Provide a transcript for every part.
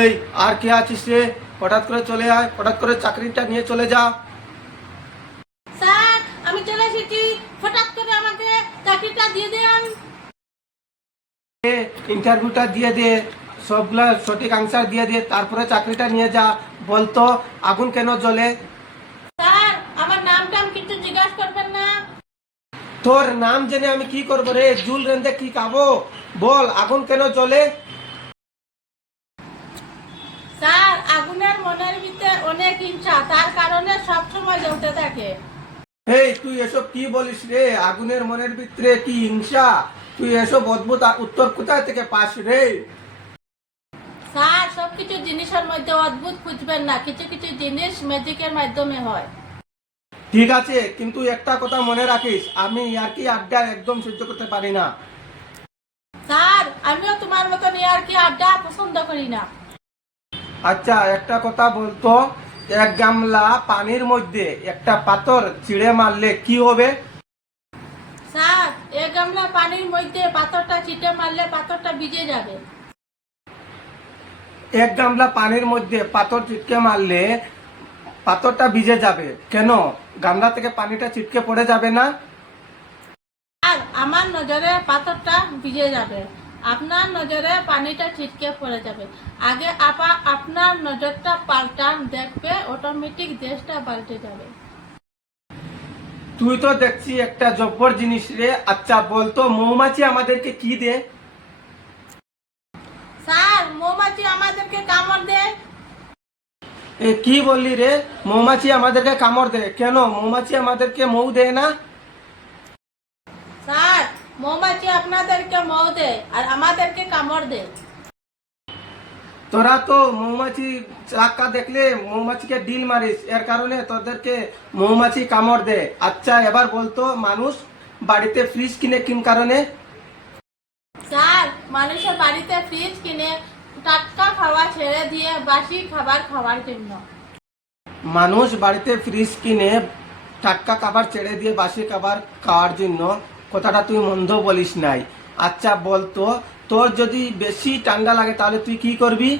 এই আর কে আছিস রে? হঠাৎ করে চলে আয়, হঠাৎ করে চাকরিটা নিয়ে চলে যা। স্যার আমি চলে এসেছি, হঠাৎ করে আমাকে চাকরিটা দিয়ে দেন। ইন্টারভিউটা দিয়ে দে, সবগুলা সঠিক আনসার দিয়ে দে, তারপরে চাকরিটা নিয়ে যা। বলতো আগুন কেন জ্বলে? স্যার আমার নামটা কিছু জিজ্ঞাসা করবেন না? তোর নাম জেনে আমি কি করবো রে? জুল রেঁধে কি খাবো? বল আগুন কেন জ্বলে? স্যার আগুনের মনের ভিতরে অনেক হিংসা, তার কারণে সব সময় জ্বলতে থাকে। এই তুই এসব কি বলিস রে? আগুনের মনের ভিতরে কি হিংসা? তুই এসব অদ্ভুত উত্তর কোথায় থেকে পাস রে? স্যার সবকিছু জিনিসের মধ্যে অদ্ভুত খুঁজবেন না, কিছু কিছু জিনিস ম্যাজিকের মাধ্যমে হয়। ঠিক আছে, কিন্তু একটা কথা মনে রাখিস, আমি ইয়ার্কি আড্ডা একদম সহ্য করতে পারি না। স্যার আমিও তোমার মতন ইয়ার্কি আড্ডা পছন্দ করি না। আচ্ছা একটা কথা বলতো, এক গামলা পানির মধ্যে একটা পাথর চিড়ে মারলে কি হবে? স্যার এক গামলা পানির মধ্যে পাথরটা ছিটে মারলে পাথরটা ভিজে যাবে। এক গামলা পানির মধ্যে পাথর ছিটকে মারলে পাথরটা ভিজে যাবে কেন? গামলা থেকে পানিটা ছিটকে পড়ে যাবে না? আর আমার নজরে পাথরটা ভিজে যাবে, আপনার নজরে পানিটা ছিটকে পড়ে যাবে। আগে আপনার নজরটা পাল্টান, দেখবে অটোমেটিক দেশটা পাল্টে যাবে। তুই তো দেখছি একটা জব্বর জিনিস রে। আচ্ছা বলতো মৌমাছি আমাদেরকে কি দে? স্যার মৌমাছি আমাদেরকে কামড় দেয়। এ কি বললি রে? মৌমাছি আমাদেরকে কামড় দেয় কেন? মৌমাছি আমাদেরকে মৌ দেয় না? স্যার মৌমাছি আপনাদেরকে মৌ দেয় আর আমাদেরকে কামড় দেয়। তোরা তো মৌমাছি চাক্কা দেখলে মৌমাছিকে ডিল মারিস, এর কারণে তোদেরকে মৌমাছি কামড় দেয়। আচ্ছা এবার বলতো মানুষ বাড়িতে ফ্রিজ কিনে কোন কারণে? স্যার মানুষের বাড়িতে ফ্রিজ কিনে টাটকা খাবার ছেড়ে দিয়ে বাসি খাবার খাওয়ার জন্য। মানুষ বাড়িতে ফ্রিজ কিনে টাটকা খাবার ছেড়ে দিয়ে বাসি খাবার খাওয়ার জন্য। কথাটা তুই মন্দ বলিস নাই। আচ্ছা বলতো তোর যদি বেশি ঠান্ডা লাগে তাহলে তুই কি করবি?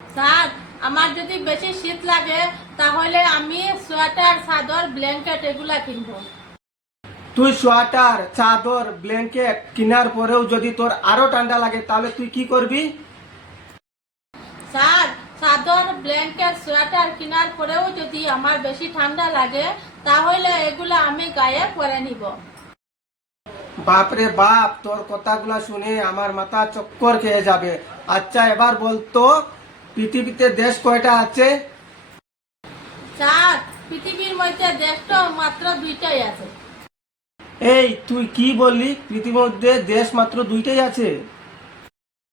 স্যার আমার যদি বেশি শীত লাগে তাহলে আমি সোয়েটার, চাদর, ব্ল্যাঙ্কেট এগুলা কিনবো। তুই সোয়েটার, চাদর, ব্ল্যাঙ্কেট কেনার পরেও যদি তোর আরো ঠান্ডা লাগে তাহলে তুই কি করবি? স্যার চাদর, ব্ল্যাঙ্কেট, সোয়েটার কেনার পরেও যদি আমার বেশি ঠান্ডা লাগে তাহলে এগুলা আমি গায়ে পরে নিব। বাপরে বাপ, তোর কথাগুলা শুনে আমার মাথা চক্কর খেয়ে যাবে। আচ্ছা এবার বলতো পৃথিবীতে দেশ কয়টা আছে? স্যার পৃথিবীর মধ্যে দেশ তো মাত্র দুইটাই আছে। এই তুই কি বললি? পৃথিবীর মধ্যে দেশ মাত্র দুইটাই আছে?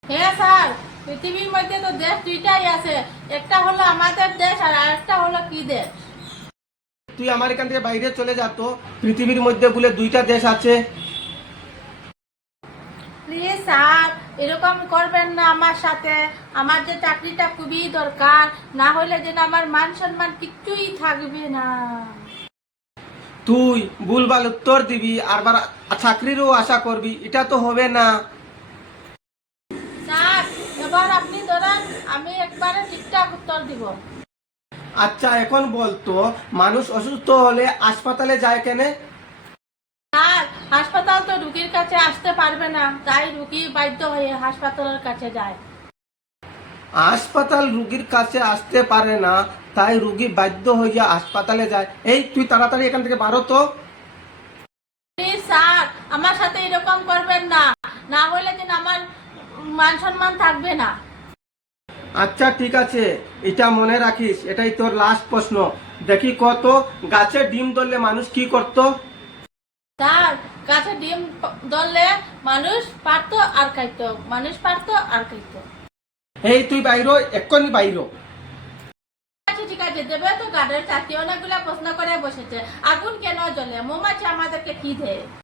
হ্যাঁ স্যার পৃথিবীর মধ্যে তো দেশ দুইটাই আছে, একটা হলো আমাদের দেশ আর আরেকটা হলো কি দেশ। তুই আমার এখান থেকে বাইরে চলে যা তো। পৃথিবীর মধ্যে বলে দুইটা দেশ আছে? প্লিজ স্যার এরকম করবেন না আমার সাথে, আমার যে চাকরিটা খুবই দরকার, না হলে যেন আমার মান সম্মান কিচ্ছুই থাকবে না। তুই ভুলভাল উত্তর দিবি আর চাকরিরও আশা করবি, এটা তো হবে না। স্যার এবার আপনি ধরেন, আমি একবারে ঠিকঠাক উত্তর দিব। আচ্ছা এখন বলতো মানুষ অসুস্থ হলে হাসপাতালে যায় কেন? স্যার হাসপাতাল তো রুগীর কাছে আসতে পারবে না, তাই রুগী বাধ্য হয়ে হাসপাতালের কাছে যায়। হাসপাতাল রুগীর কাছে আসতে পারে না, তাই রুগী বাধ্য হয়ে হাসপাতালে যায়। এই তুই তাড়াতাড়ি এখান থেকে বারো তো। প্লিজ স্যার আমার সাথে এরকম করবেন না, না হলে যেন আমার মান সম্মান থাকবে না। আচ্ছা ঠিক আছে, এটা মনে রাখিস, এটাই তোর লাস্ট প্রশ্ন। দেখি কত গাছে ডিম ধরলে মানুষ কি করতো? স্যার গাছে ডিম ধরলে মানুষ পারতো আর খাইতো, মানুষ পারতো আর খাইতো। এই তুই বাইরো, এক্ষুনি বাইরো। আচ্ছা ঠিক আছে, দেবে তো গার্ডের চাকরি অনেকগুলা প্রশ্ন করে বসেছে। আগুন কেন জ্বলে? মৌমাছি আমাদেরকে কি দেয়?